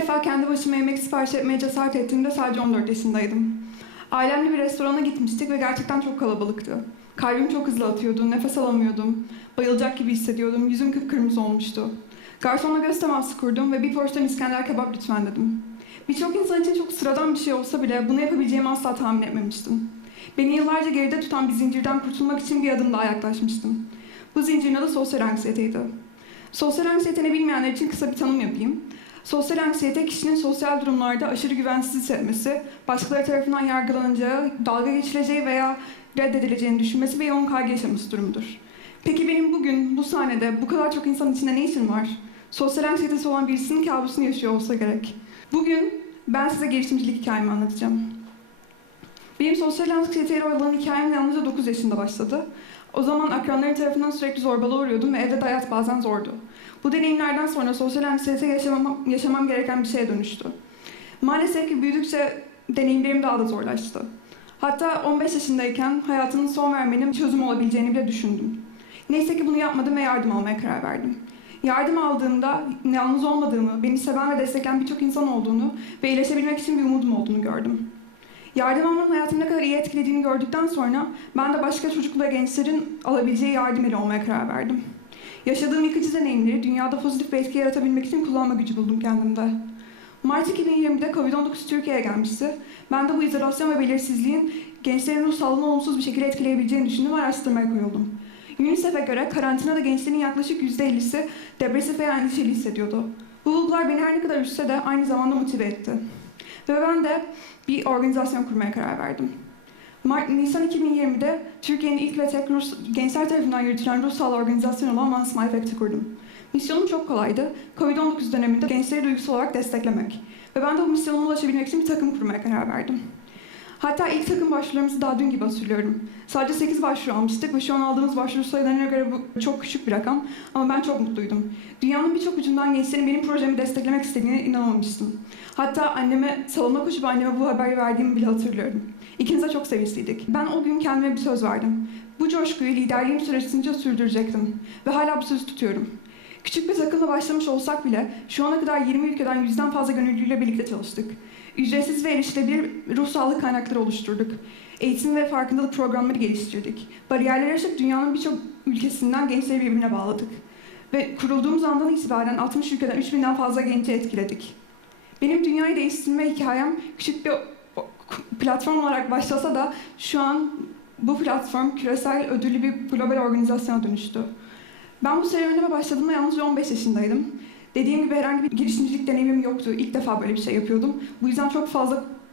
defa kendi başıma yemek sipariş etmeye cesaret ettiğimde sadece 14 yaşındaydım. Ailemle bir restorana gitmiştik ve gerçekten çok kalabalıktı. Kalbim çok hızlı atıyordu, nefes alamıyordum. Bayılacak gibi hissediyordum, yüzüm kıpkırmızı olmuştu. Garsonla göz teması kurdum ve bir porsiyon İskender kebap lütfen dedim. Birçok insan için çok sıradan bir şey olsa bile bunu yapabileceğimi asla tahmin etmemiştim. Beni yıllarca geride tutan bir zincirden kurtulmak için bir adım daha yaklaşmıştım. Bu zincirin adı sosyal anksiyeteydi. Sosyal anksiyeteni bilmeyenler için kısa bir tanım yapayım. Sosyal anksiyete, kişinin sosyal durumlarda aşırı güvensiz hissetmesi, başkaları tarafından yargılanacağı, dalga geçileceği veya reddedileceğini düşünmesi ve yoğun kaygı yaşaması durumudur. Peki benim bugün, bu sahnede, bu kadar çok insanın içinde ne işim var? Sosyal anksiyetesi olan birisinin kabusunu yaşıyor olsa gerek. Bugün ben size girişimcilik hikayemi anlatacağım. Benim sosyal anksiyeteyle olan hikayem yalnızca 9 yaşında başladı. O zaman akranlarım tarafından sürekli zorbalığa uğruyordum ve evde de hayat bazen zordu. Bu deneyimlerden sonra sosyal anksiyete yaşamam gereken bir şeye dönüştü. Maalesef ki büyüdükçe deneyimlerim daha da zorlaştı. Hatta 15 yaşındayken hayatının son vermenin çözüm olabileceğini bile düşündüm. Neyse ki bunu yapmadım ve yardım almaya karar verdim. Yardım aldığımda yalnız olmadığımı, beni seven ve destekleyen birçok insan olduğunu ve iyileşebilmek için bir umudum olduğunu gördüm. Yardım almanın hayatımı ne kadar iyi etkilediğini gördükten sonra ben de başka çocuk ve gençlerin alabileceği yardım eli olmaya karar verdim. Yaşadığım yıkıcı deneyimleri dünyada pozitif bir etki yaratabilmek için kullanma gücü buldum kendimde. Mart 2020'de Covid-19 Türkiye'ye gelmişti. Ben de bu izolasyon ve belirsizliğin gençlerin ruh sağlığını olumsuz bir şekilde etkileyebileceğini düşündüm ve araştırmaya koyuldum. UNICEF'e göre karantinada gençlerin yaklaşık %50'si depresif veya endişeli hissediyordu. Bu bulgular beni her ne kadar üzse de aynı zamanda motive etti. Ve ben de bir organizasyon kurmaya karar verdim. Nisan 2020'de Türkiye'nin ilk ve tek gençler tarafından yürütülen ruh sağlığı organizasyonu olan One Smile Effect'i kurdum. Misyonum çok kolaydı. Covid-19 döneminde gençleri duygusal olarak desteklemek. Ve ben de bu misyonuma ulaşabilmek için bir takım kurmaya karar verdim. Hatta ilk takım başvurularımızı daha dün gibi hatırlıyorum. Sadece 8 başvuru almıştık ve şu an aldığımız başvuru sayılarına göre bu çok küçük bir rakam. Ama ben çok mutluydum. Dünyanın birçok ucundan gençlerin benim projemi desteklemek istediğine inanamamıştım. Hatta salona koşup anneme bu haberi verdiğimi bile hatırlıyorum. İkimiz de çok sevinçliydik. Ben o gün kendime bir söz verdim. Bu coşkuyu liderliğim süresince sürdürecektim. Ve hala bu sözü tutuyorum. Küçük bir takımla başlamış olsak bile şu ana kadar 20 ülkeden 100'den fazla gönüllüyle birlikte çalıştık. Ücretsiz ve erişilebilir ruh sağlığı kaynakları oluşturduk. Eğitim ve farkındalık programları geliştirdik. Bariyerleri aşıp dünyanın birçok ülkesinden gençleri birbirine bağladık. Ve kurulduğumuz andan itibaren 60 ülkeden 3000'den fazla genci etkiledik. Benim dünyayı değiştirme hikayem küçük bir platform olarak başlasa da şu an bu platform küresel ödüllü bir global organizasyona dönüştü. Ben bu serüvenime başladığımda yalnızca 15 yaşındaydım. Dediğim gibi herhangi bir girişimcilik deneyimim yoktu. İlk defa böyle bir şey yapıyordum. Bu yüzden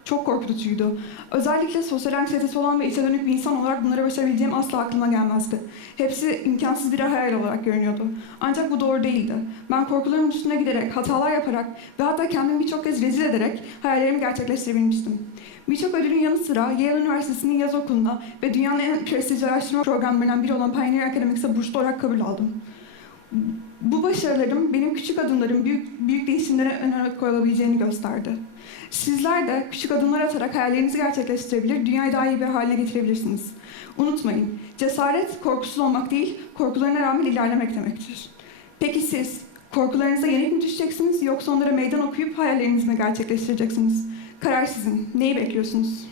çok korkutucuydu. Özellikle sosyal anksiyetesi olan ve içe dönük bir insan olarak bunları başarabileceğim asla aklıma gelmezdi. Hepsi imkansız birer hayal olarak görünüyordu. Ancak bu doğru değildi. Ben korkularımın üstüne giderek, hatalar yaparak ve hatta kendimi birçok kez rezil ederek hayallerimi gerçekleştirebilmiştim. Birçok ödülün yanı sıra Yale Üniversitesi'nin yaz okuluna ve dünyanın en prestijli araştırma programlarından biri olan Pioneer Academics'e burslu olarak kabul aldım. Bu başarılarım benim küçük adımların büyük değişimlere ön koyulabileceğini gösterdi. Sizler de küçük adımlar atarak hayallerinizi gerçekleştirebilir, dünyayı daha iyi bir hale getirebilirsiniz. Unutmayın, cesaret korkusuz olmak değil, korkularına rağmen ilerlemek demektir. Peki siz, korkularınıza yenik mi düşeceksiniz yoksa onlara meydan okuyup hayallerinizi mi gerçekleştireceksiniz? Karar sizin. Neyi bekliyorsunuz?